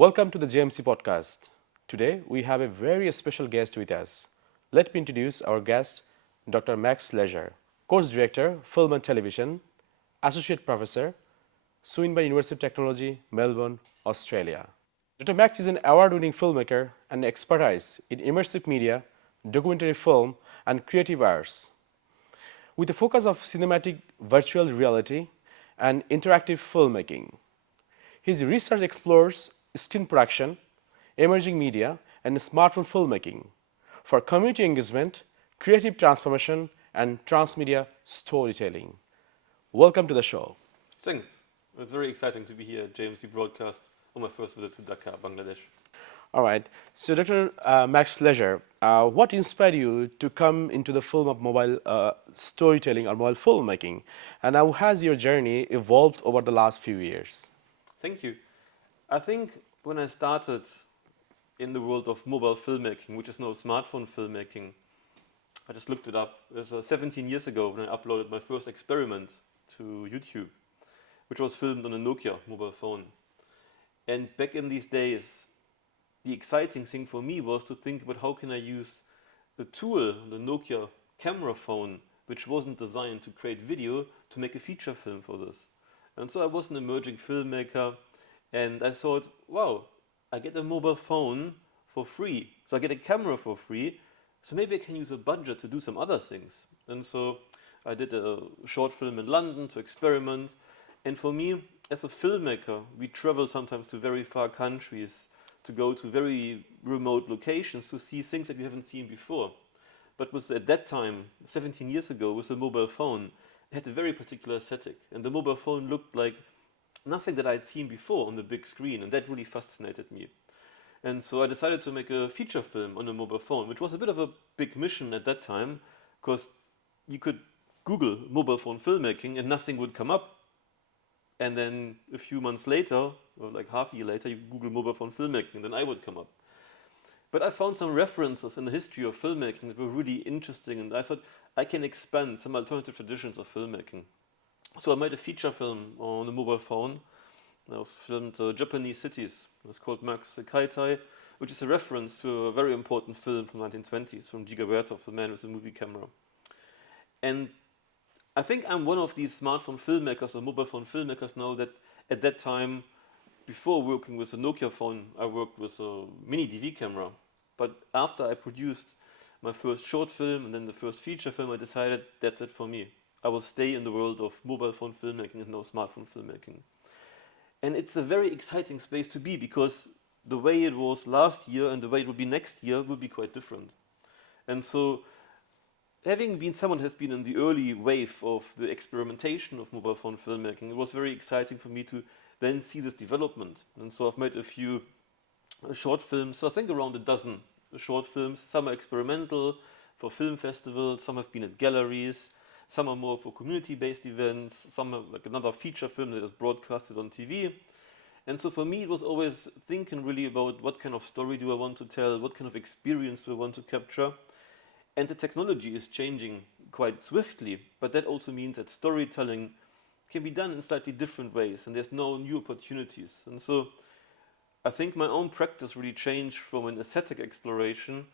Welcome to the JMC Podcast. Today we have a very special guest with us. Let me introduce our guest, Dr. Max Schleser, Course Director, Film and Television, Associate Professor, Swinburne University of Technology, Melbourne, Australia. Dr. Max is an award-winning filmmaker and expertise in immersive media, documentary film, and creative arts. With a focus of cinematic virtual reality and interactive filmmaking. His research explores screen production, emerging media, and smartphone filmmaking for community engagement, creative transformation, and transmedia storytelling. Welcome to the show. Thanks. It's very exciting to be here at JMC Broadcast on my first visit to Dhaka, Bangladesh. All right. So, Dr. Max Schleser, what inspired you to come into the film of mobile storytelling or mobile filmmaking? And how has your journey evolved over the last few years? Thank you. I think when I started in the world of mobile filmmaking, which is now smartphone filmmaking, I just looked it up. It was 17 years ago when I uploaded my first experiment to YouTube, which was filmed on a Nokia mobile phone. And back in these days, the exciting thing for me was to think about how can I use the tool, the Nokia camera phone, which wasn't designed to create video, to make a feature film for this. And so I was an emerging filmmaker, and I thought, wow, I get a mobile phone for free. So I get a camera for free, so maybe I can use a budget to do some other things. And so I did a short film in London to experiment. And for me, as a filmmaker, we travel sometimes to very far countries to go to very remote locations to see things that we haven't seen before. But at that time, 17 years ago, with a mobile phone, it had a very particular aesthetic. And the mobile phone looked like nothing that I'd seen before on the big screen, and that really fascinated me. And so I decided to make a feature film on a mobile phone, which was a bit of a big mission at that time, because you could Google mobile phone filmmaking and nothing would come up. And then a few months later, or like half a year later, you Google mobile phone filmmaking, and then I would come up. But I found some references in the history of filmmaking that were really interesting, and I thought I can expand some alternative traditions of filmmaking. So I made a feature film on a mobile phone. I was filmed Japanese cities. It was called Marcus Kaitai, which is a reference to a very important film from the 1920s, from Giga Vertov, the man with the movie camera. And I think I'm one of these smartphone filmmakers or mobile phone filmmakers now that at that time, before working with a Nokia phone, I worked with a mini DV camera. But after I produced my first short film and then the first feature film, I decided that's it for me. I will stay in the world of mobile phone filmmaking and no smartphone filmmaking. And it's a very exciting space to be because the way it was last year and the way it will be next year will be quite different. And so having been someone who has been in the early wave of the experimentation of mobile phone filmmaking, it was very exciting for me to then see this development. And so I've made a few short films, so I think around a dozen short films. Some are experimental for film festivals, some have been at galleries, some are more for community-based events, some are like another feature film that is broadcasted on TV. And so for me, it was always thinking really about what kind of story do I want to tell, what kind of experience do I want to capture. And the technology is changing quite swiftly, but that also means that storytelling can be done in slightly different ways, and there's no new opportunities. And so I think my own practice really changed from an aesthetic exploration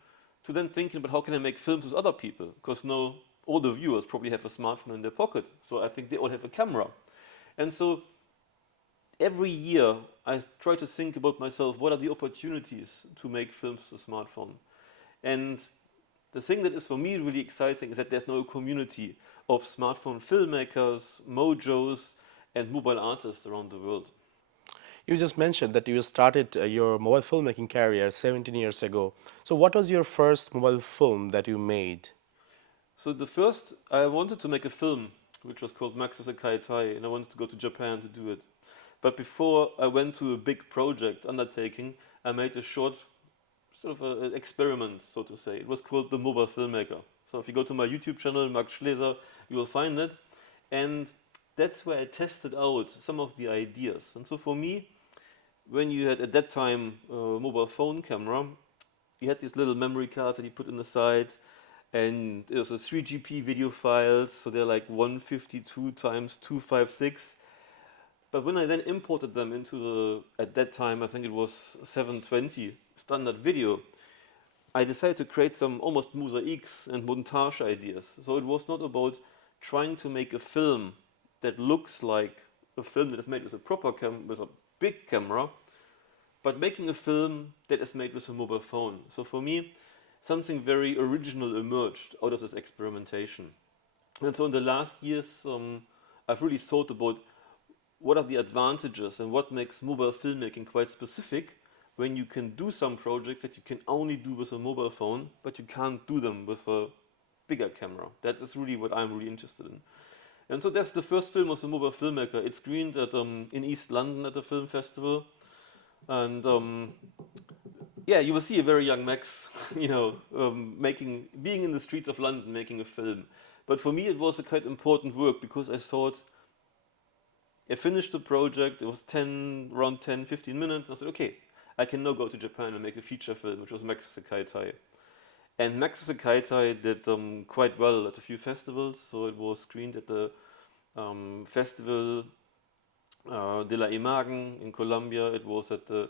to then thinking about how can I make films with other people, because now all the viewers probably have a smartphone in their pocket, so I think they all have a camera. And so every year I try to think about myself, what are the opportunities to make films with a smartphone? And the thing that is for me really exciting is that there's now a community of smartphone filmmakers, mojos, and mobile artists around the world. You just mentioned that you started your mobile filmmaking career 17 years ago. So, what was your first mobile film that you made? So the first, I wanted to make a film, which was called Max with a Kaitai, and I wanted to go to Japan to do it. But before I went to a big project undertaking, I made a short, sort of an experiment, so to say. It was called The Mobile Filmmaker. So if you go to my YouTube channel, Max Schleser, you will find it. And that's where I tested out some of the ideas. And so for me, when you had at that time a mobile phone camera, you had these little memory cards that you put in the side, and it was a 3GP video files, so they're like 152 times 256. But when I then imported them into the, at that time, I think it was 720 standard video, I decided to create some almost mosaics and montage ideas. So it was not about trying to make a film that looks like a film that is made with a proper with a big camera, but making a film that is made with a mobile phone. So for me, something very original emerged out of this experimentation. And so in the last years, I've really thought about what are the advantages and what makes mobile filmmaking quite specific when you can do some projects that you can only do with a mobile phone, but you can't do them with a bigger camera. That is really what I'm really interested in. And so that's the first film as a mobile filmmaker. It screened at, in East London at a film festival. And yeah, you will see a very young Max, you know, being in the streets of London making a film. But for me, it was a quite important work because I thought, I finished the project, it was around 10, 15 minutes. I said, okay, I can now go to Japan and make a feature film, which was Max with the Kaitai. And Max with the Kaitai did quite well at a few festivals. So it was screened at the Festival de la Imagen in Colombia. It was at the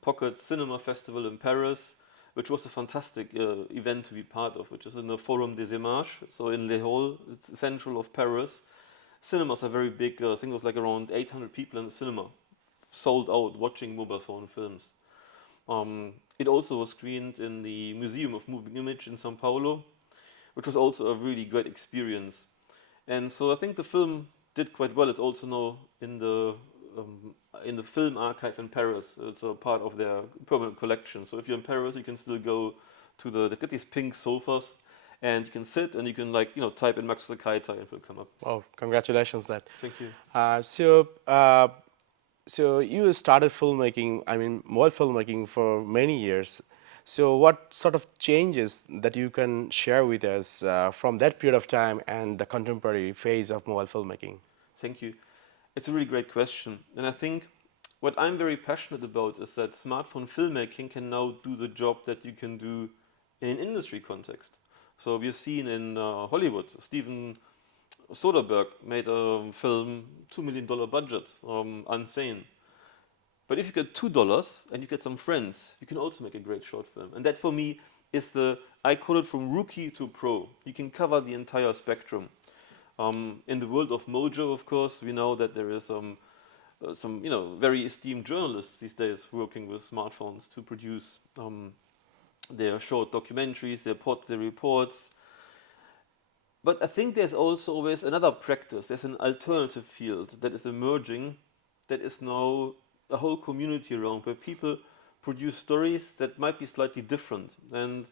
Pocket Cinema Festival in Paris, which was a fantastic event to be part of, which is in the Forum des Images, so in Le Hall, it's central of Paris. Cinemas are very big. I think it was like around 800 people in the cinema, sold out, watching mobile phone films. It also was screened in the Museum of Moving Image in São Paulo, which was also a really great experience. And so I think the film did quite well. It's also now in the film archive in Paris. It's a part of their permanent collection. So if you're in Paris, you can still go to they've got these pink sofas, and you can sit and you can type in Max the Kaitai and it will come up. Oh, congratulations that. Thank you. So you started filmmaking, I mean, mobile filmmaking for many years. So what sort of changes that you can share with us from that period of time and the contemporary phase of mobile filmmaking? Thank you. It's a really great question. And I think what I'm very passionate about is that smartphone filmmaking can now do the job that you can do in an industry context. So we've seen in Hollywood, Steven Soderbergh made a film, $2 million budget, Unsane. But if you get $2 and you get some friends, you can also make a great short film. And that for me is I call it from rookie to pro. You can cover the entire spectrum. In the world of Mojo, of course, we know that there is some very esteemed journalists these days working with smartphones to produce their short documentaries, their reports. But I think there's also always another practice. There's an alternative field that is emerging, that is now a whole community around, where people produce stories that might be slightly different. And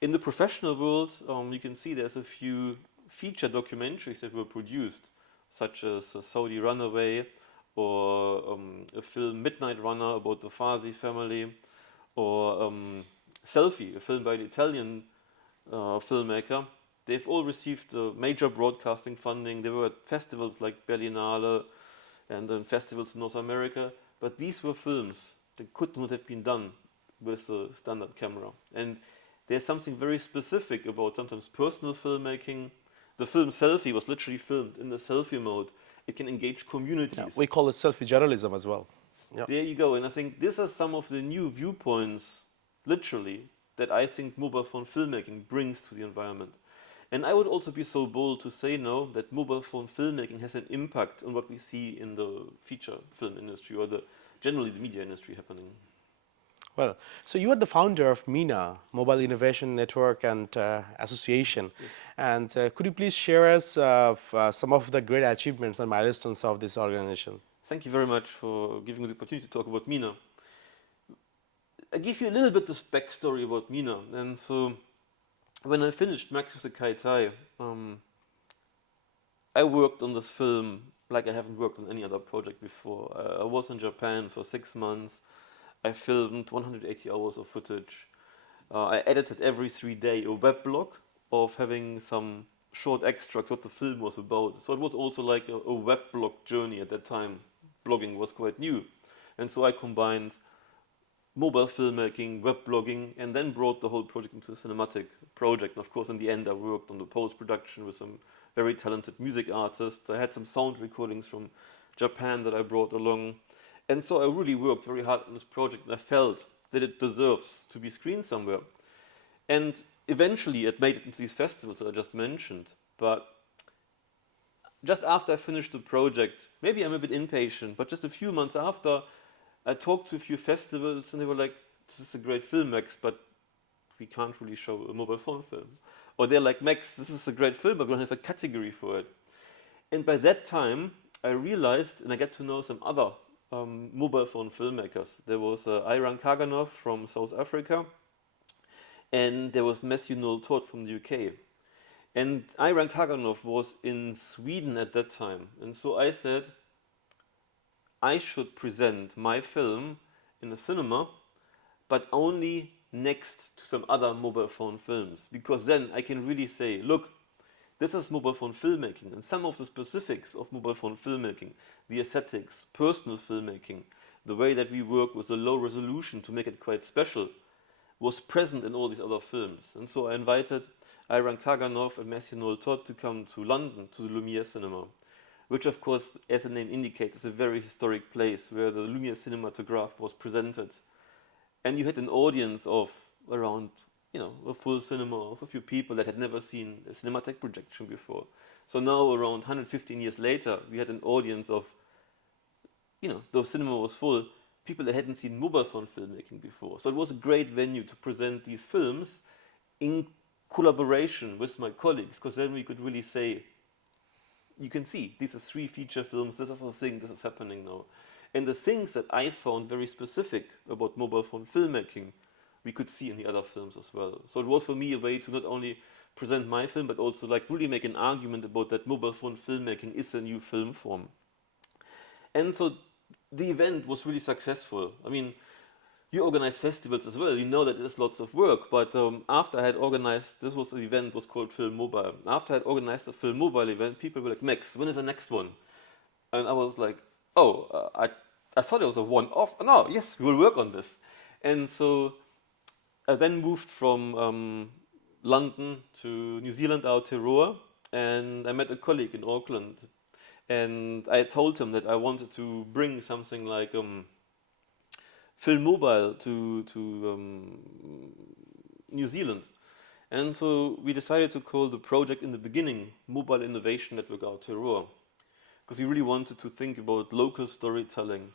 in the professional world, you can see there's a few feature documentaries that were produced, such as Saudi Runaway, or a film Midnight Runner about the Farsi family, or Selfie, a film by the Italian filmmaker. They've all received major broadcasting funding. They were at festivals like Berlinale and then festivals in North America. But these were films that could not have been done with a standard camera. And there's something very specific about sometimes personal filmmaking. The film Selfie was literally filmed in the selfie mode. It can engage communities. Yeah, we call it selfie journalism as well. Yeah. There you go. And I think these are some of the new viewpoints, literally, that I think mobile phone filmmaking brings to the environment. And I would also be so bold to say now that mobile phone filmmaking has an impact on what we see in the feature film industry, or generally the media industry happening. Well, so you are the founder of MENA, Mobile Innovation Network and Association. Yes. And could you please share us some of the great achievements and milestones of this organization? Thank you very much for giving me the opportunity to talk about MENA. I give you a little bit the backstory about MENA. And so when I finished Max with the Kaitai, I worked on this film like I haven't worked on any other project before. I was in Japan for 6 months. I filmed 180 hours of footage. I edited every 3 days a web blog of having some short extracts what the film was about. So it was also like a web blog journey at that time. Blogging was quite new. And so I combined mobile filmmaking, web blogging, and then brought the whole project into a cinematic project. And of course, in the end, I worked on the post-production with some very talented music artists. I had some sound recordings from Japan that I brought along. And so I really worked very hard on this project, and I felt that it deserves to be screened somewhere. And eventually it made it into these festivals that I just mentioned. But just after I finished the project, maybe I'm a bit impatient, but just a few months after, I talked to a few festivals and they were like, this is a great film, Max, but we can't really show a mobile phone film. Or they're like, Max, this is a great film, but we don't have a category for it. And by that time, I realized, and I get to know some other mobile phone filmmakers. There was Iran Kaganov from South Africa, and there was Matthew Noel Todd from the UK. And Iran Kaganov was in Sweden at that time. And so I said, I should present my film in a cinema, but only next to some other mobile phone films. Because then I can really say, look, this is mobile phone filmmaking. And some of the specifics of mobile phone filmmaking, the aesthetics, personal filmmaking, the way that we work with a low resolution to make it quite special, was present in all these other films. And so I invited Iran Kaganov and Matthew Noel Todd to come to London, to the Lumiere Cinema, which of course, as the name indicates, is a very historic place where the Lumiere cinematograph was presented. And you had an audience of around, a full cinema of a few people that had never seen a cinematic projection before. So now, around 115 years later, we had an audience of, though cinema was full, people that hadn't seen mobile phone filmmaking before. So it was a great venue to present these films in collaboration with my colleagues, because then we could really say, you can see, these are 3 feature films, this is a thing, this is happening now. And the things that I found very specific about mobile phone filmmaking, we could see in the other films as well. So it was for me a way to not only present my film, but also really make an argument about that mobile phone filmmaking is a new film form. And so the event was really successful. I mean, you organize festivals as well, you know that there's lots of work, but after I had organized, this was the event was called Film Mobile. After I had organized the Film Mobile event, people were like, Max, when is the next one? And I was like, I thought it was a one-off. No, yes, we will work on this. And so I then moved from London to New Zealand, Aotearoa, and I met a colleague in Auckland. And I told him that I wanted to bring something like Film Mobile to New Zealand. And so we decided to call the project in the beginning Mobile Innovation Network Aotearoa, because we really wanted to think about local storytelling.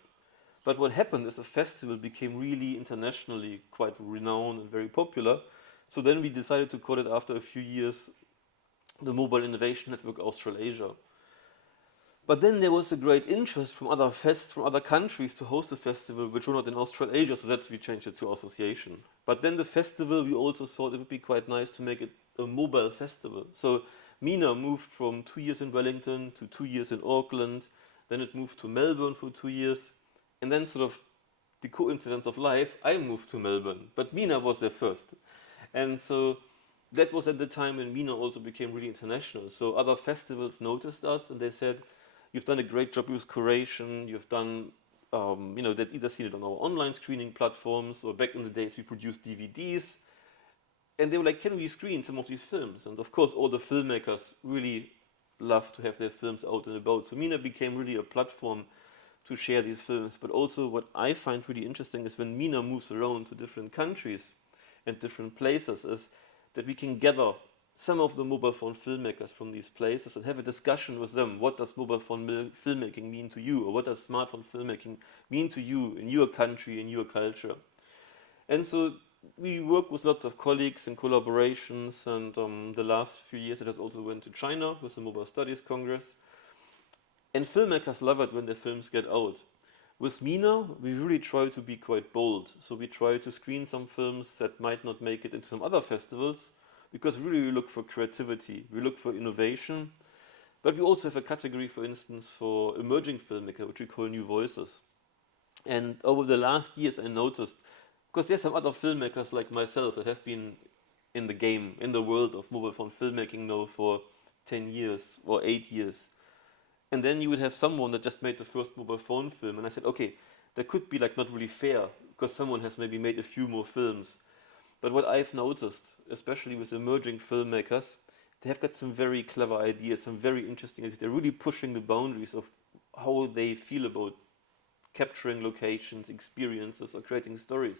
But what happened is the festival became really internationally quite renowned and very popular. So then we decided to call it, after a few years, the Mobile Innovation Network Australasia. But then there was a great interest from other countries to host the festival, which were not in Australasia, so that's we changed it to association. But then the festival, we also thought it would be quite nice to make it a mobile festival. So Mina moved from 2 years in Wellington to 2 years in Auckland, then it moved to Melbourne for 2 years, and then sort of the coincidence of life, I moved to Melbourne, but Mina was there first. And so that was at the time when Mina also became really international. So other festivals noticed us and they said, you've done a great job with curation, you've done, they'd either seen it on our online screening platforms, or back in the days we produced DVDs. And they were like, can we screen some of these films? And of course, all the filmmakers really love to have their films out and about. So Mina became really a platform to share these films. But also what I find really interesting is when Mina moves around to different countries and different places, is that we can gather some of the mobile phone filmmakers from these places and have a discussion with them. What does mobile phone filmmaking mean to you? Or what does smartphone filmmaking mean to you in your country, in your culture? And so we work with lots of colleagues and collaborations, and the last few years it has also went to China with the Mobile Studies Congress. And filmmakers love it when their films get out. With Mina, we really try to be quite bold. So we try to screen some films that might not make it into some other festivals, because really we look for creativity, we look for innovation. But we also have a category, for instance, for emerging filmmakers, which we call New Voices. And over the last years I noticed, because there's some other filmmakers like myself that have been in the game, in the world of mobile phone filmmaking now for 10 years or 8 years. And then you would have someone that just made the first mobile phone film. And I said, okay, that could be not really fair, because someone has maybe made a few more films. But what I've noticed, especially with emerging filmmakers, they have got some very clever ideas, some very interesting ideas. They're really pushing the boundaries of how they feel about capturing locations, experiences, or creating stories.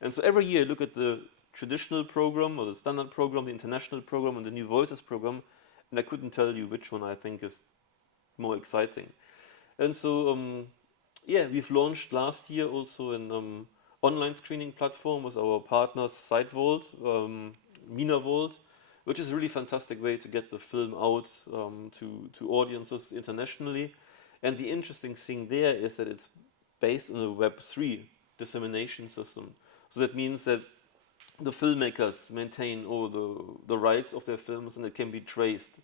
And so every year I look at the traditional program or the standard program, the international program, and the New Voices program, and I couldn't tell you which one I think is more exciting. And so, yeah, we've launched last year also an online screening platform with our partners SiteVault, MinaVault, which is a really fantastic way to get the film out to audiences internationally. And the interesting thing there is that it's based on a Web3 dissemination system. So that means that the filmmakers maintain all the rights of their films and it can be traced.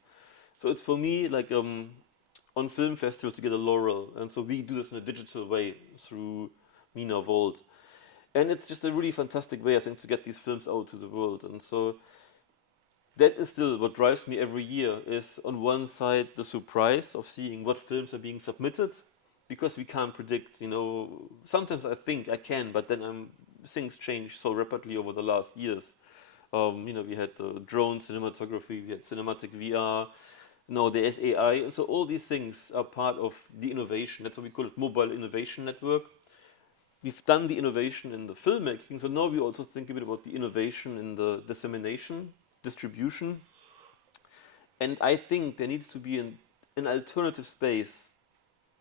So it's for me like on film festivals to get a laurel. And so we do this in a digital way through Mina Vault. And it's just a really fantastic way, I think, to get these films out to the world. And so that is still what drives me every year is on one side the surprise of seeing what films are being submitted because we can't predict, sometimes I think I can, but then things change so rapidly over the last years. We had drone cinematography, we had cinematic VR, now there's AI, and so all these things are part of the innovation. That's what we call it, Mobile Innovation Network. We've done the innovation in the filmmaking, so now we also think a bit about the innovation in the dissemination, distribution. And I think there needs to be an alternative space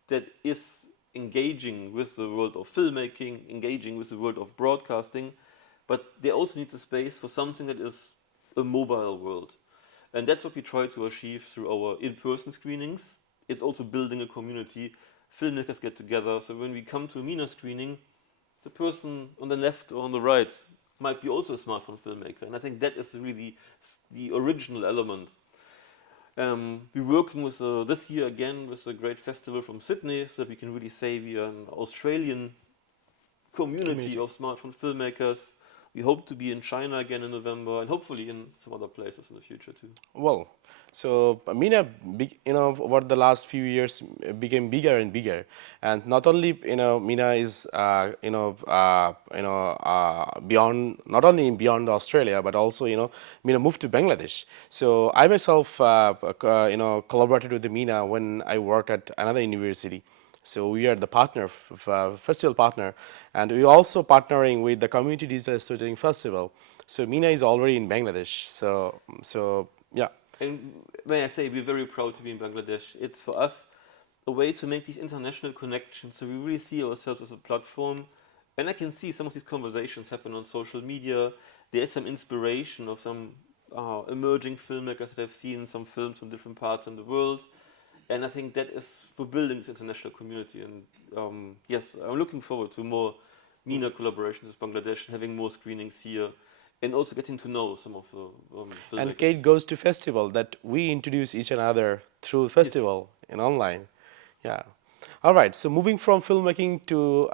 that is engaging with the world of filmmaking, engaging with the world of broadcasting, but there also needs a space for something that is a mobile world. And that's what we try to achieve through our in-person screenings. It's also building a community. Filmmakers get together, so when we come to a MENA screening, the person on the left or on the right might be also a smartphone filmmaker. And I think that is really the original element. We're working with this year again with a great festival from Sydney, so that we can really say we are an Australian community of smartphone filmmakers. We hope to be in China again in November, and hopefully in some other places in the future too. Well, so Mina, over the last few years became bigger and bigger, and not only Mina is beyond, not only beyond Australia, but also Mina moved to Bangladesh. So I myself collaborated with the Mina when I worked at another university. So we are the partner, festival partner, and we also partnering with the Community Digital Storytelling Festival. So Mina is already in Bangladesh. So yeah. And when I say we're very proud to be in Bangladesh, it's for us a way to make these international connections. So we really see ourselves as a platform. And I can see some of these conversations happen on social media. There is some inspiration of some emerging filmmakers that have seen some films from different parts in the world. And I think that is for building this international community. And yes, I'm looking forward to more MENA collaborations with Bangladesh, having more screenings here, and also getting to know some of the filmmakers. And Kate goes to festival that we introduce each another through festival and online. Yeah. All right. So moving from filmmaking to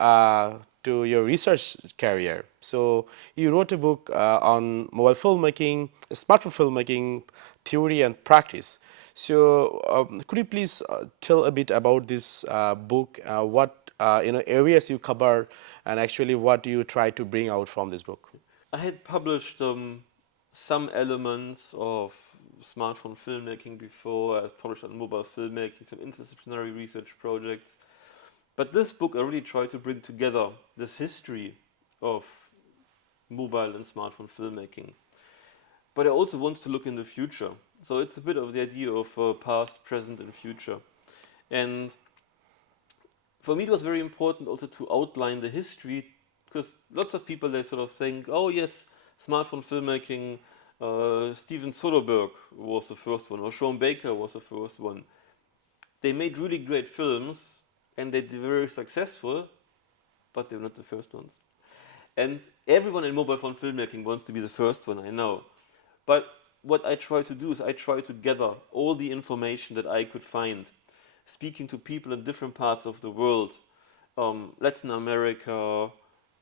your research career. So you wrote a book on mobile filmmaking, smartphone filmmaking, theory and practice. So could you please tell a bit about this book? What areas you cover, and actually what you try to bring out from this book? I had published some elements of smartphone filmmaking before. I was published on mobile filmmaking, some interdisciplinary research projects. But this book, I really tried to bring together this history of mobile and smartphone filmmaking. But I also want to look in the future. So it's a bit of the idea of past, present, and future. And for me, it was very important also to outline the history, because lots of people, they sort of think, oh yes, smartphone filmmaking, Steven Soderbergh was the first one, or Sean Baker was the first one. They made really great films, and they were very successful, but they were not the first ones. And everyone in mobile phone filmmaking wants to be the first one, I know. But what I try to do is I try to gather all the information that I could find, speaking to people in different parts of the world, Latin America,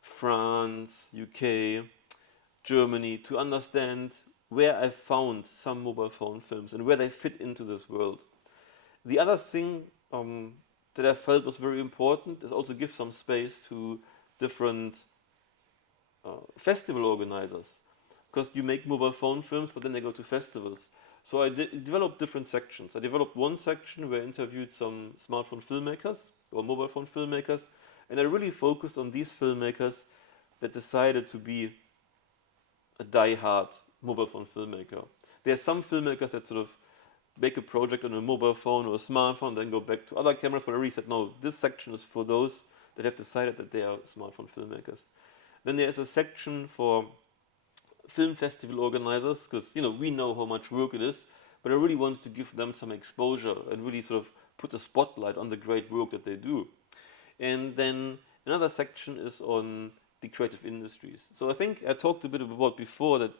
France, UK, Germany, to understand where I found some mobile phone films and where they fit into this world. The other thing that I felt was very important is also give some space to different festival organizers. because you make mobile phone films, but then they go to festivals. So I developed different sections. I developed one section where I interviewed some smartphone filmmakers or mobile phone filmmakers, and I really focused on these filmmakers that decided to be a die-hard mobile phone filmmaker. There are some filmmakers that sort of make a project on a mobile phone or a smartphone, then go back to other cameras, but I really said, no, this section is for those that have decided that they are smartphone filmmakers. Then there's a section for film festival organizers, because we know how much work it is, but I really wanted to give them some exposure and really sort of put a spotlight on the great work that they do. And then another section is on the creative industries. So I think I talked a bit about before that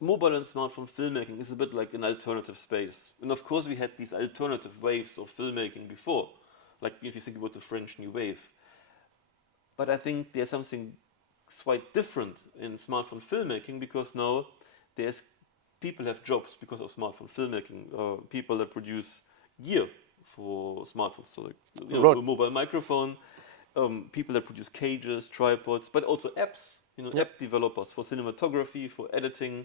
mobile and smartphone filmmaking is a bit like an alternative space. And of course we had these alternative waves of filmmaking before, like if you think about the French New Wave. But I think there's something quite different in smartphone filmmaking, because now there's people have jobs because of smartphone filmmaking. People that produce gear for smartphones, so like a mobile microphone, people that produce cages, tripods, but also apps. App developers for cinematography, for editing.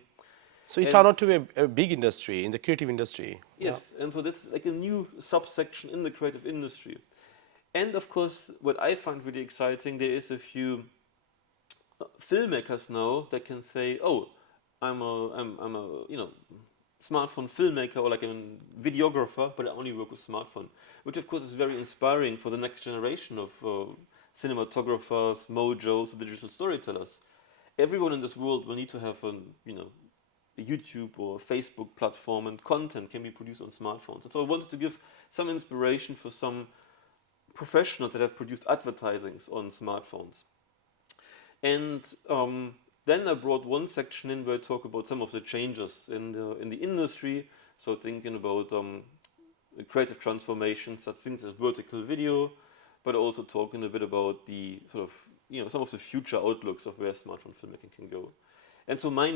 So it turned out to be a big industry in the creative industry. Yes, and so that's like a new subsection in the creative industry. And of course, what I find really exciting, there is a few filmmakers now that can say, "Oh, I'm a smartphone filmmaker or like a videographer, but I only work with smartphone," which of course is very inspiring for the next generation of cinematographers, mojos, digital storytellers. Everyone in this world will need to have a YouTube or Facebook platform, and content can be produced on smartphones. And so I wanted to give some inspiration for some professionals that have produced advertisings on smartphones. And then I brought one section in where I talk about some of the changes in the industry. So thinking about creative transformations, that things as vertical video, but also talking a bit about the sort of some of the future outlooks of where smartphone filmmaking can go. And so my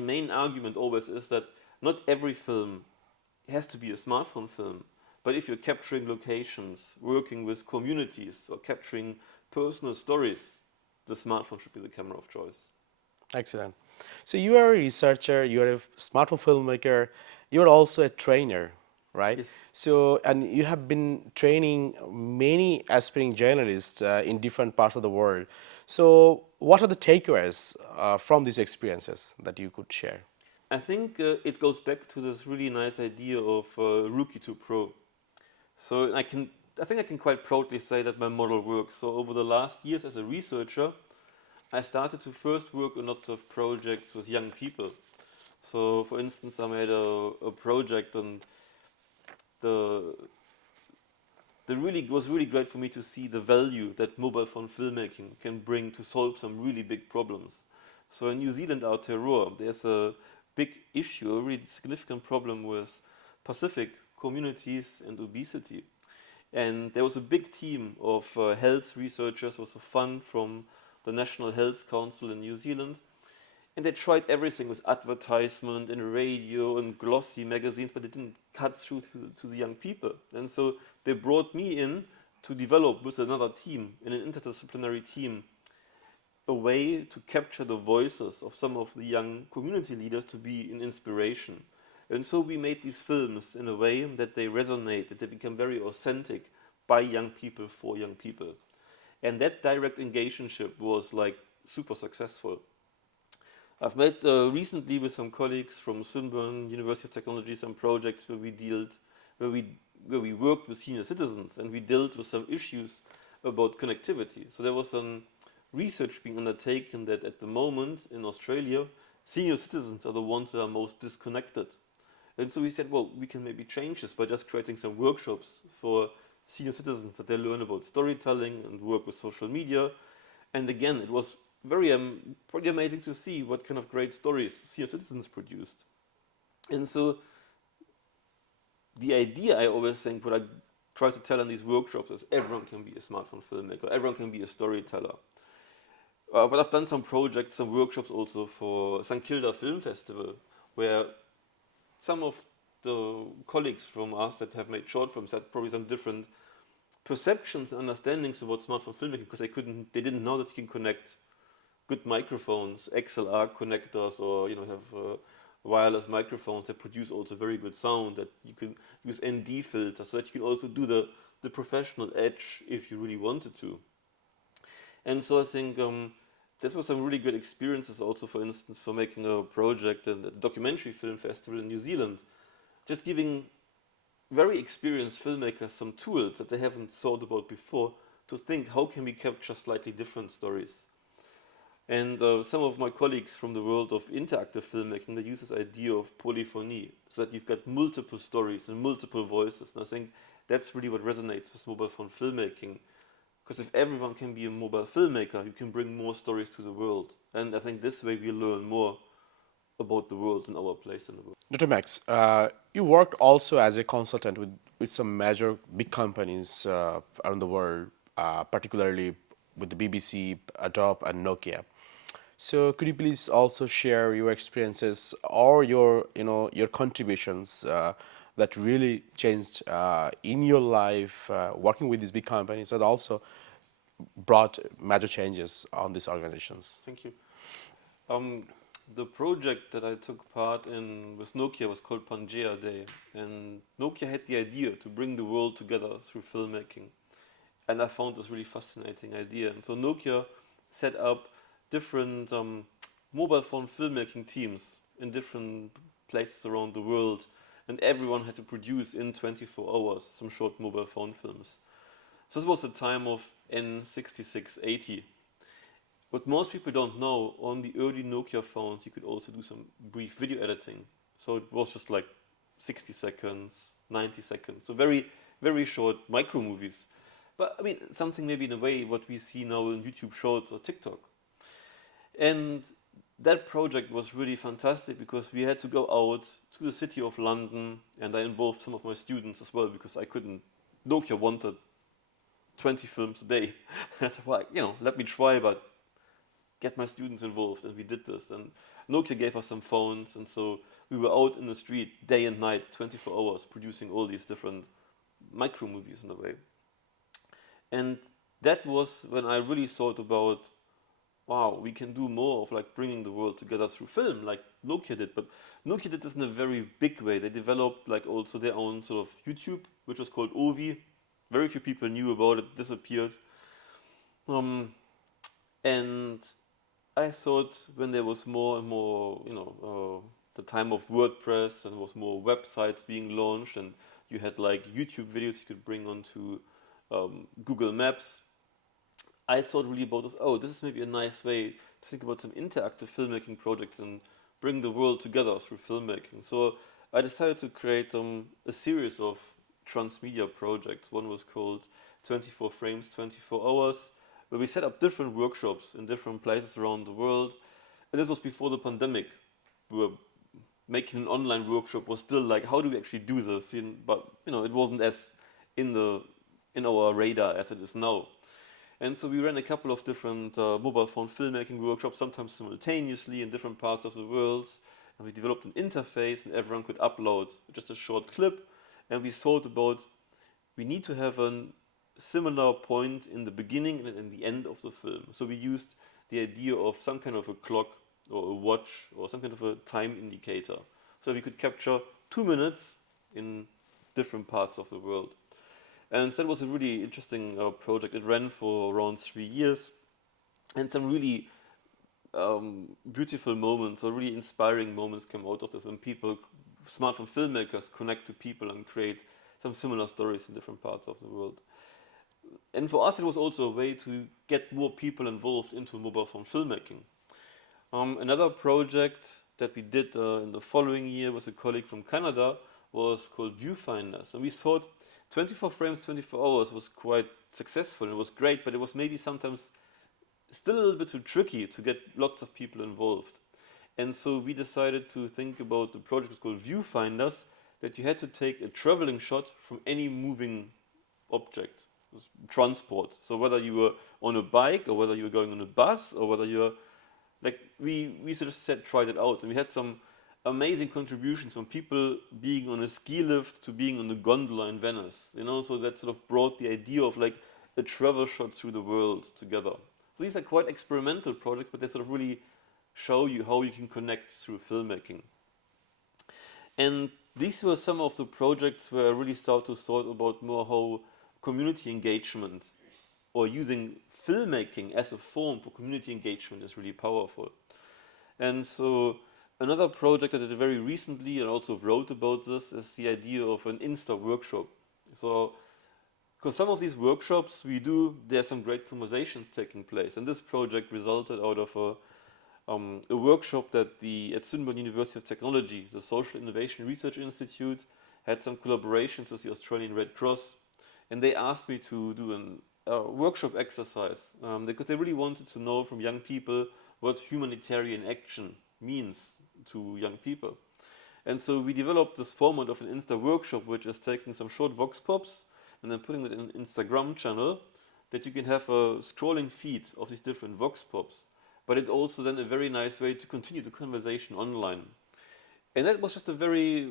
main argument always is that not every film has to be a smartphone film, but if you're capturing locations, working with communities, or capturing personal stories, the smartphone should be the camera of choice. Excellent. So you are a researcher, you are a smartphone filmmaker, you are also a trainer, right? Yes. So, and you have been training many aspiring journalists in different parts of the world. So, what are the takeaways from these experiences that you could share? I think it goes back to this really nice idea of rookie to pro. So I think I can quite proudly say that my model works. So over the last years as a researcher, I started to first work on lots of projects with young people. So for instance, I made a project, and it was really great for me to see the value that mobile phone filmmaking can bring to solve some really big problems. So in New Zealand, Aotearoa, there's a big issue, a really significant problem with Pacific communities and obesity. And there was a big team of health researchers, was a fund from the National Health Council in New Zealand. And they tried everything with advertisement and radio and glossy magazines, but it didn't cut through to the young people. And so they brought me in to develop with another team, in an interdisciplinary team, a way to capture the voices of some of the young community leaders to be an inspiration. And so we made these films in a way that they resonate, that they become very authentic by young people for young people. And that direct engagement was like super successful. I've made recently with some colleagues from Swinburne University of Technology some projects where we worked with senior citizens, and we dealt with some issues about connectivity. So there was some research being undertaken that at the moment in Australia, senior citizens are the ones that are most disconnected. And so we said, well, we can maybe change this by just creating some workshops for senior citizens that they learn about storytelling and work with social media. And again, it was pretty amazing to see what kind of great stories senior citizens produced. And so the idea, I always think, what I try to tell in these workshops is everyone can be a smartphone filmmaker, everyone can be a storyteller. But I've done some projects, some workshops also for St. Kilda Film Festival, where some of the colleagues from us that have made short films had probably some different perceptions and understandings about smartphone filmmaking, because they didn't know that you can connect good microphones, XLR connectors, or have wireless microphones that produce also very good sound. That you can use ND filters, so that you can also do the professional edge if you really wanted to. And so I think this was some really great experiences also, for instance, for making a project at the documentary film festival in New Zealand, just giving very experienced filmmakers some tools that they haven't thought about before to think how can we capture slightly different stories. And some of my colleagues from the world of interactive filmmaking, they use this idea of polyphony, so that you've got multiple stories and multiple voices. And I think that's really what resonates with mobile phone filmmaking. Because if everyone can be a mobile filmmaker, you can bring more stories to the world. And I think this way we learn more about the world and our place in the world. Dr. Max, you worked also as a consultant with some major big companies around the world, particularly with the BBC, Adobe, and Nokia. So could you please also share your experiences or your contributions that really changed in your life working with these big companies and also brought major changes on these organizations? Thank you. The project that I took part in with Nokia was called Pangea Day, and Nokia had the idea to bring the world together through filmmaking, and I found this really fascinating idea. And so Nokia set up different mobile phone filmmaking teams in different places around the world, and everyone had to produce in 24 hours some short mobile phone films. So this was the time of N6680. What most people don't know, on the early Nokia phones, you could also do some brief video editing. So it was just like 60 seconds, 90 seconds. So very, very short micro movies. But I mean, something maybe in a way what we see now in YouTube Shorts or TikTok. And that project was really fantastic because we had to go out to the city of London, and I involved some of my students as well because I couldn't. Nokia wanted 20 films a day. I said, well, let me try, but get my students involved, and we did this. And Nokia gave us some phones, and so we were out in the street day and night, 24 hours, producing all these different micro movies in a way. And that was when I really thought about, wow, we can do more of like bringing the world together through film, like Nokia did. But Nokia did this in a very big way. They developed like also their own sort of YouTube, which was called Ovi. Very few people knew about it, disappeared. And I thought when there was more and more, the time of WordPress, and there was more websites being launched, and you had like YouTube videos you could bring onto Google Maps, I thought really about this. Oh, this is maybe a nice way to think about some interactive filmmaking projects and bring the world together through filmmaking. So I decided to create a series of transmedia projects. One was called 24 Frames, 24 Hours, where we set up different workshops in different places around the world. And this was before the pandemic. We were making an online workshop was still like, how do we actually do this? But it wasn't as in our radar as it is now. And so we ran a couple of different mobile phone filmmaking workshops, sometimes simultaneously in different parts of the world. And we developed an interface, and everyone could upload just a short clip. And we thought about, we need to have a similar point in the beginning and in the end of the film. So we used the idea of some kind of a clock or a watch or some kind of a time indicator. So we could capture 2 minutes in different parts of the world. And that was a really interesting project. It ran for around 3 years. And some really beautiful moments or really inspiring moments came out of this when people, smartphone filmmakers, connect to people and create some similar stories in different parts of the world. And for us, it was also a way to get more people involved into mobile phone filmmaking. Another project that we did in the following year with a colleague from Canada was called Viewfinders. And we thought 24 frames, 24 hours was quite successful. It was great, but it was maybe sometimes still a little bit too tricky to get lots of people involved. And so we decided to think about the project called Viewfinders, that you had to take a traveling shot from any moving object, transport. So whether you were on a bike or whether you were going on a bus or whether you were, like, we sort of said, tried it out. And we had some amazing contributions from people being on a ski lift to being on a gondola in Venice, so that sort of brought the idea of like a travel shot through the world together. So these are quite experimental projects, but they sort of really show you how you can connect through filmmaking. And these were some of the projects where I really started to thought about more how community engagement or using filmmaking as a form for community engagement is really powerful. And so another project I did very recently and also wrote about this is the idea of an Insta workshop. So because some of these workshops we do, there are some great conversations taking place. And this project resulted out of a workshop that at Swinburne University of Technology, the Social Innovation Research Institute, had some collaborations with the Australian Red Cross. And they asked me to do a workshop exercise because they really wanted to know from young people what humanitarian action means to young people. And so we developed this format of an Insta workshop, which is taking some short vox pops and then putting it in an Instagram channel that you can have a scrolling feed of these different vox pops. But it's also then a very nice way to continue the conversation online. And that was just a very,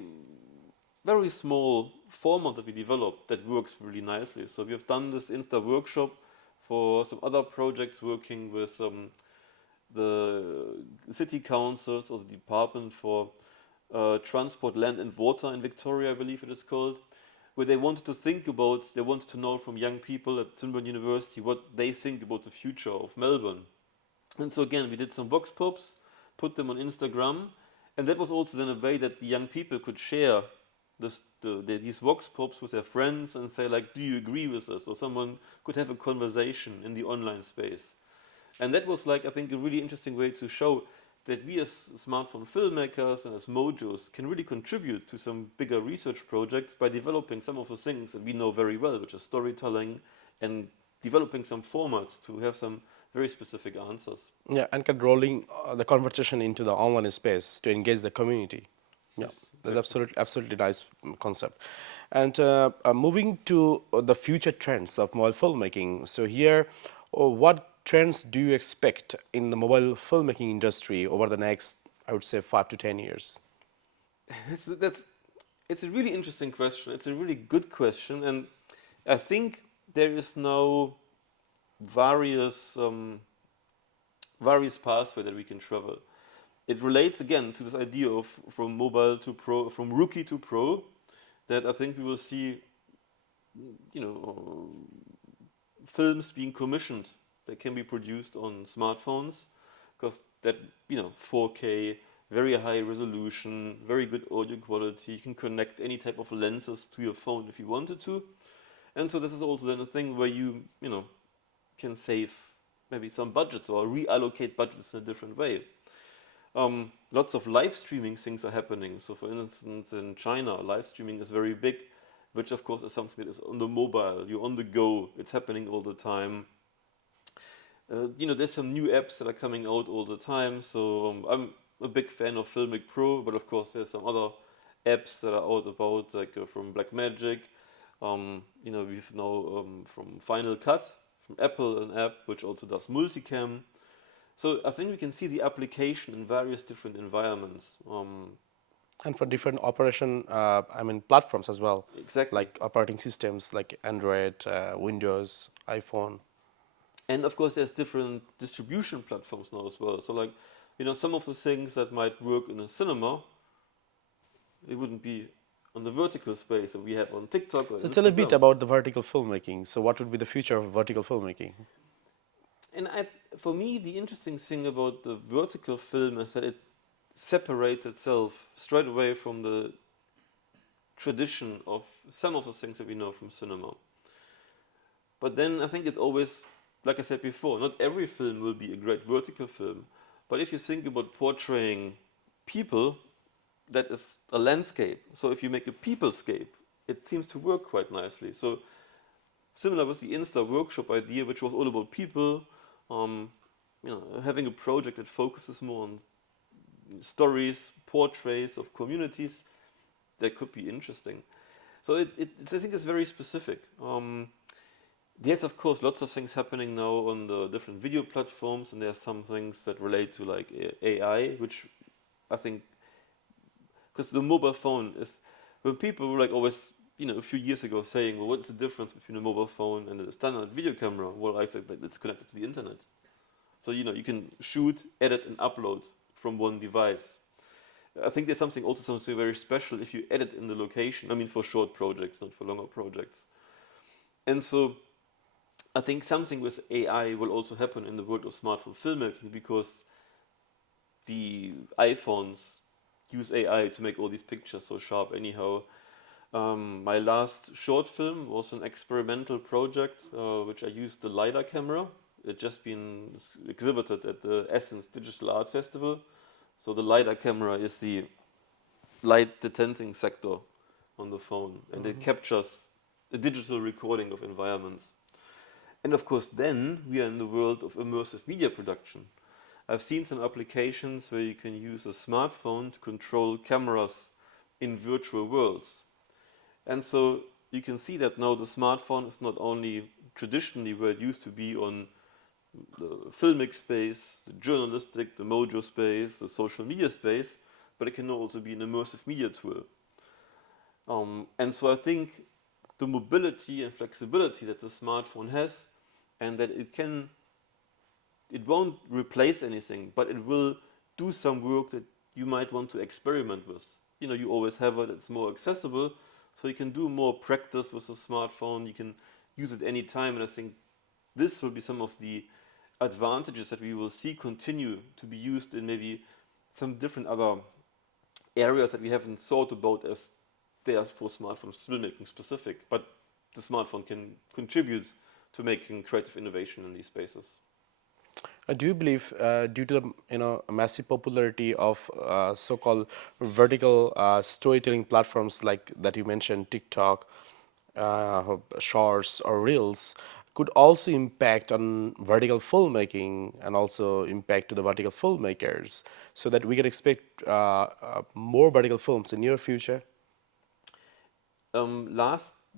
very small format that we developed that works really nicely. So we have done this Insta workshop for some other projects working with the city councils or the Department for Transport, Land and Water in Victoria, I believe it is called, where they wanted to know from young people at Swinburne University what they think about the future of Melbourne. And so again, we did some vox pops, put them on Instagram, and that was also then a way that the young people could share these vox pops with their friends and say like, do you agree with this? Or someone could have a conversation in the online space. And that was like, I think, a really interesting way to show that we as smartphone filmmakers and as mojos can really contribute to some bigger research projects by developing some of the things that we know very well, which is storytelling, and developing some formats to have some very specific answers. Yeah, and kind of rolling the conversation into the online space to engage the community. Yeah, Yes, that's exactly. absolutely nice concept. And moving to the future trends of mobile filmmaking. So here, what trends do you expect in the mobile filmmaking industry over the next, I would say, 5 to 10 years? That's it's a really interesting question. It's a really good question, and I think there is now various various pathways that we can travel. It relates again to this idea of from mobile to pro, from rookie to pro, that I think we will see, films being commissioned that can be produced on smartphones, because that 4K, very high resolution, very good audio quality. You can connect any type of lenses to your phone if you wanted to, and so this is also then a thing where you can save maybe some budgets or reallocate budgets in a different way. Lots of live streaming things are happening. So, for instance, in China, live streaming is very big, which of course is something that is on the mobile. You're on the go. It's happening all the time. There's some new apps that are coming out all the time. So I'm a big fan of Filmic Pro, but of course there's some other apps that are out about, like from Blackmagic. We've now from Final Cut from Apple, an app which also does multicam. So I think we can see the application in various different environments. And for different operation, platforms as well, Exactly. like operating systems like Android, Windows, iPhone. And of course, there's different distribution platforms now as well. So like, some of the things that might work in a cinema, it wouldn't be on the vertical space that we have on TikTok or So tell a bit Instagram. about the vertical filmmaking. So what would be the future of vertical filmmaking? And for me, the interesting thing about the vertical film is that it separates itself straight away from the tradition of some of the things that we know from cinema. But then I think it's always, like I said before, not every film will be a great vertical film. But if you think about portraying people, that is a landscape. So if you make a peoplescape, it seems to work quite nicely. So similar with the Insta workshop idea, which was all about people, having a project that focuses more on stories, portraits of communities, that could be interesting. So I think it's very specific. There's of course lots of things happening now on the different video platforms, and there's some things that relate to like AI, which I think, because the mobile phone is, when people were like always, a few years ago saying, well, what's the difference between a mobile phone and a standard video camera? Well, I said that it's connected to the internet. So you can shoot, edit, and upload from one device. I think there's something very special if you edit in the location. I mean, for short projects, not for longer projects. And so I think something with AI will also happen in the world of smartphone filmmaking, because the iPhones use AI to make all these pictures so sharp anyhow. My last short film was an experimental project which I used the LiDAR camera. It just been exhibited at the Essence Digital Art Festival. So the LiDAR camera is the light detecting sector on the phone, and it captures a digital recording of environments. And of course, then we are in the world of immersive media production. I've seen some applications where you can use a smartphone to control cameras in virtual worlds. And so you can see that now the smartphone is not only traditionally where it used to be on the filmic space, the journalistic, the mojo space, the social media space, but it can also be an immersive media tool. And so I think the mobility and flexibility that the smartphone has, and that it won't replace anything, but it will do some work that you might want to experiment with. You always have it, it's more accessible, so you can do more practice with a smartphone, you can use it anytime, and I think this will be some of the advantages that we will see continue to be used in maybe some different other areas that we haven't thought about as there's for smartphone filmmaking specific, but the smartphone can contribute to making creative innovation in these spaces. Do you believe, due to the massive popularity of so-called vertical storytelling platforms like that you mentioned, TikTok, Shorts, or Reels, could also impact on vertical filmmaking and also impact to the vertical filmmakers, so that we can expect more vertical films in near future?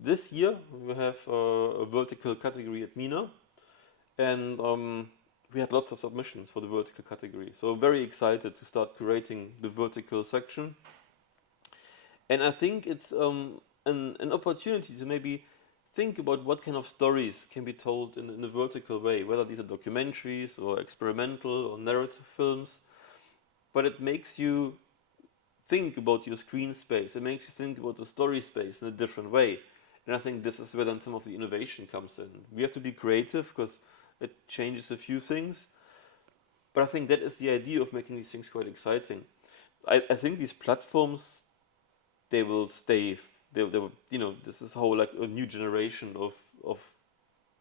This year we have a vertical category at MENA, and we had lots of submissions for the vertical category. So very excited to start curating the vertical section. And I think it's an opportunity to maybe think about what kind of stories can be told in a vertical way, whether these are documentaries or experimental or narrative films. But it makes you think about your screen space. It makes you think about the story space in a different way. And I think this is where then some of the innovation comes in. We have to be creative because it changes a few things. But I think that is the idea of making these things quite exciting. I think these platforms, they will stay. They will, this is how like a new generation of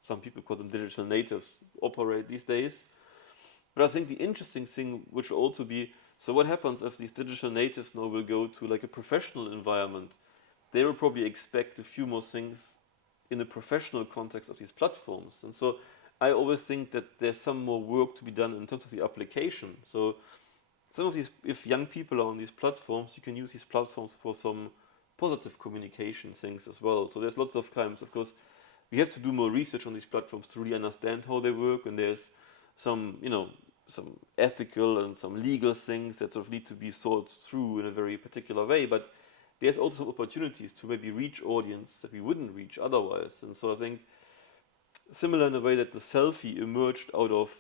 some people call them digital natives operate these days. But I think the interesting thing, which will also be, so what happens if these digital natives now will go to like a professional environment? They will probably expect a few more things in the professional context of these platforms. And so I always think that there's some more work to be done in terms of the application. So some of these, if young people are on these platforms, you can use these platforms for some positive communication things as well. So there's lots of times, of course, we have to do more research on these platforms to really understand how they work, and there's some, some ethical and some legal things that sort of need to be thought through in a very particular way. But there's also opportunities to maybe reach audience that we wouldn't reach otherwise. And so I think similar in a way that the selfie emerged out of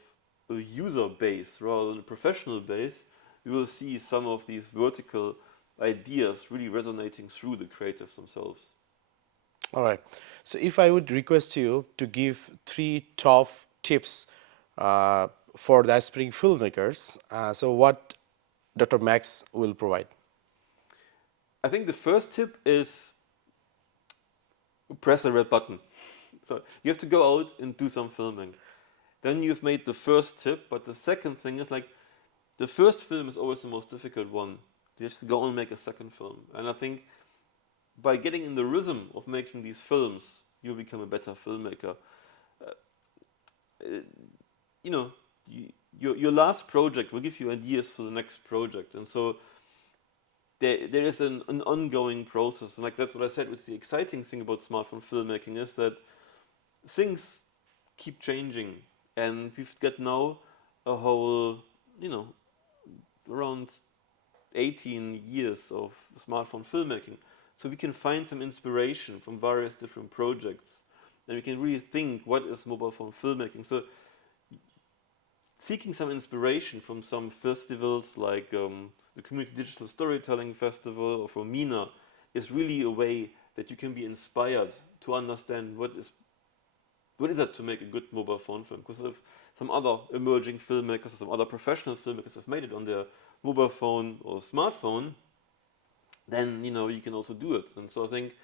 a user base rather than a professional base, we will see some of these vertical ideas really resonating through the creatives themselves. All right. So if I would request you to give 3 top tips for the aspiring filmmakers, so what Dr. Max will provide? I think the first tip is press the red button. So you have to go out and do some filming. Then you've made the first tip, but the second thing is like the first film is always the most difficult one. You have to go and make a second film. And I think by getting in the rhythm of making these films, you'll become a better filmmaker. Your last project will give you ideas for the next project. And so there is an ongoing process. And like that's what I said, what's the exciting thing about smartphone filmmaking is that things keep changing. And we've got now a whole, around 18 years of smartphone filmmaking. So we can find some inspiration from various different projects. And we can really think, what is mobile phone filmmaking? So seeking some inspiration from some festivals like the Community Digital Storytelling Festival or from MENA is really a way that you can be inspired to understand what is it to make a good mobile phone film. Because if some other emerging filmmakers or some other professional filmmakers have made it on their mobile phone or smartphone, then you can also do it. And so I think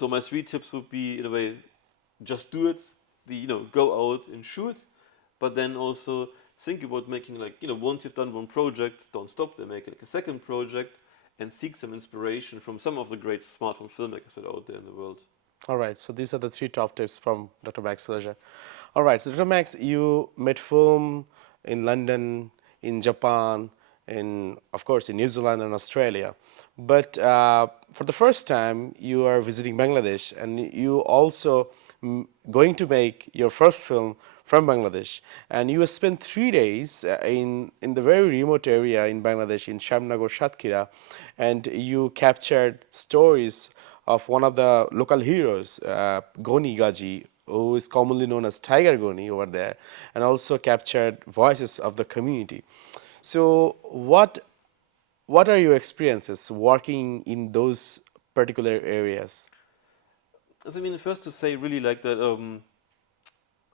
my 3 tips would be, in a way, just do it. Go out and shoot, but then also think about making, like, once you've done one project, don't stop there, make it like a second project, and seek some inspiration from some of the great smartphone filmmakers that are out there in the world. All right, so these are the 3 top tips from Dr. Max Schleser. All right, so Dr. Max, you made film in London, in Japan, of course, in New Zealand and Australia. But for the first time, you are visiting Bangladesh, and you also going to make your first film from Bangladesh. And you spent 3 days in the very remote area in Bangladesh, in Shamnagar, Satkira, and you captured stories of one of the local heroes, Goni Gaji, who is commonly known as Tiger Goni over there, and also captured voices of the community. So what are your experiences working in those particular areas? So, I mean, first to say really like that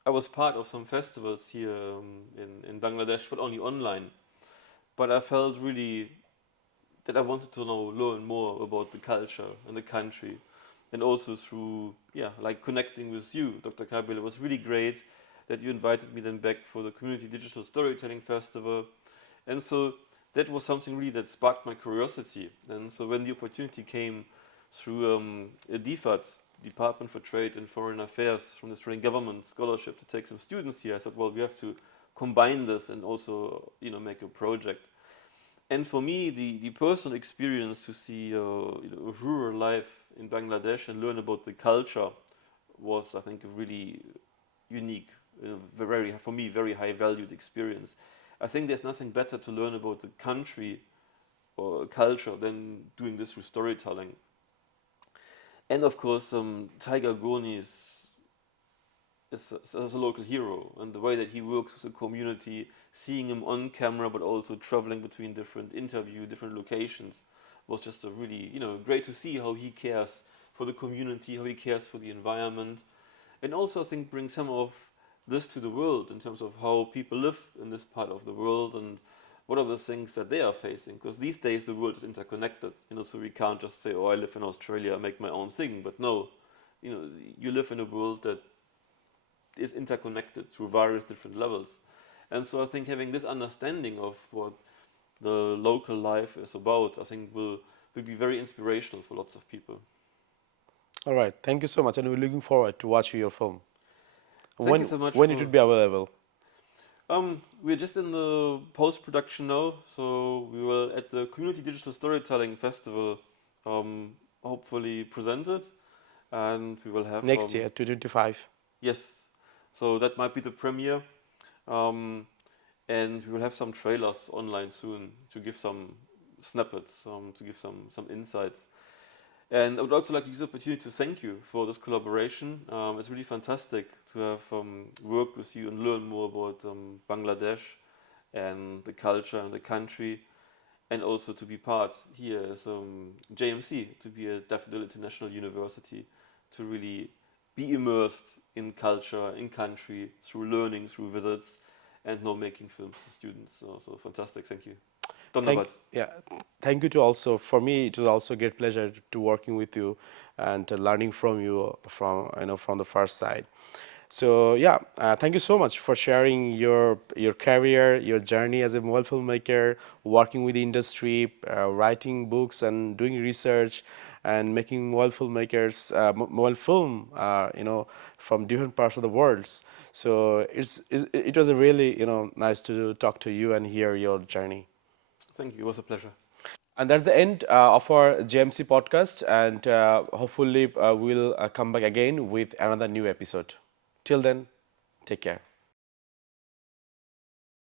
I was part of some festivals here in Bangladesh, but only online. But I felt really that I wanted to learn more about the culture and the country, and also through like connecting with you, Dr. Kabil. It was really great that you invited me then back for the Community Digital Storytelling Festival, and so that was something really that sparked my curiosity. And so when the opportunity came through a DFAT, Department for Trade and Foreign Affairs, from the Australian government scholarship to take some students here, I thought, well, we have to combine this and also make a project. And for me, the personal experience to see rural life in Bangladesh and learn about the culture was, I think, a really unique, for me, very high valued experience. I think there's nothing better to learn about the country or culture than doing this through storytelling. And of course, Tiger Goni is a local hero, and the way that he works with the community, seeing him on camera, but also traveling between different locations, was just a really, great to see how he cares for the community, how he cares for the environment, and also I think bring some of this to the world in terms of how people live in this part of the world and what are the things that they are facing. Because these days the world is interconnected, so we can't just say, oh, I live in Australia, I make my own thing. But no, you live in a world that is interconnected through various different levels. And so I think having this understanding of what the local life is about, I think will be very inspirational for lots of people. All right, thank you so much, and we're looking forward to watching your film. Thank you so much. When it would be available? We're just in the post-production now, so we will at the Community Digital Storytelling Festival hopefully present it, and we will have next year, 2025. Yes, so that might be the premiere, and we will have some trailers online soon to give some snippets, to give some insights. And I would also like to use the opportunity to thank you for this collaboration. It's really fantastic to have worked with you and learn more about Bangladesh and the culture and the country, and also to be part here as JMC, to be at Daffodil International University, to really be immersed in culture, in country, through learning, through visits, and now making films for students. So fantastic, thank you. Thank you to also, for me, it was also a great pleasure to working with you and learning from you from the first side. So thank you so much for sharing your career, your journey as a mobile filmmaker, working with the industry, writing books and doing research and making mobile filmmakers, mobile film, from different parts of the world. So it was a really, nice to talk to you and hear your journey. Thank you. It was a pleasure. And that's the end of our JMC podcast, and hopefully we'll come back again with another new episode. Till then, take care.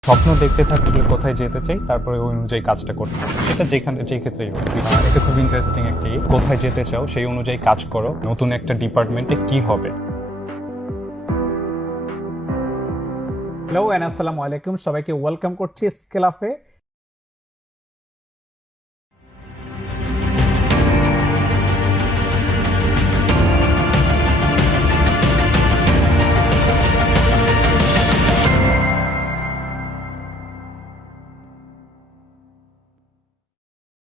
স্বপ্ন দেখতে থাকলে কোথায় যেতে চাই, তারপরে ওই অনুযায়ী কাজটা করতে হবে। এটা যে ক্ষেত্রেই হোক, এটা খুব ইন্টারেস্টিং একটা কোথায় যেতে চাও সেই অনুযায়ী কাজ করো। নতুন একটা ডিপার্টমেন্টে কি হবে হ্যালো এন্ড আসসালামু আলাইকুম, সবাইকে ওয়েলকাম করছি স্কেলাফে।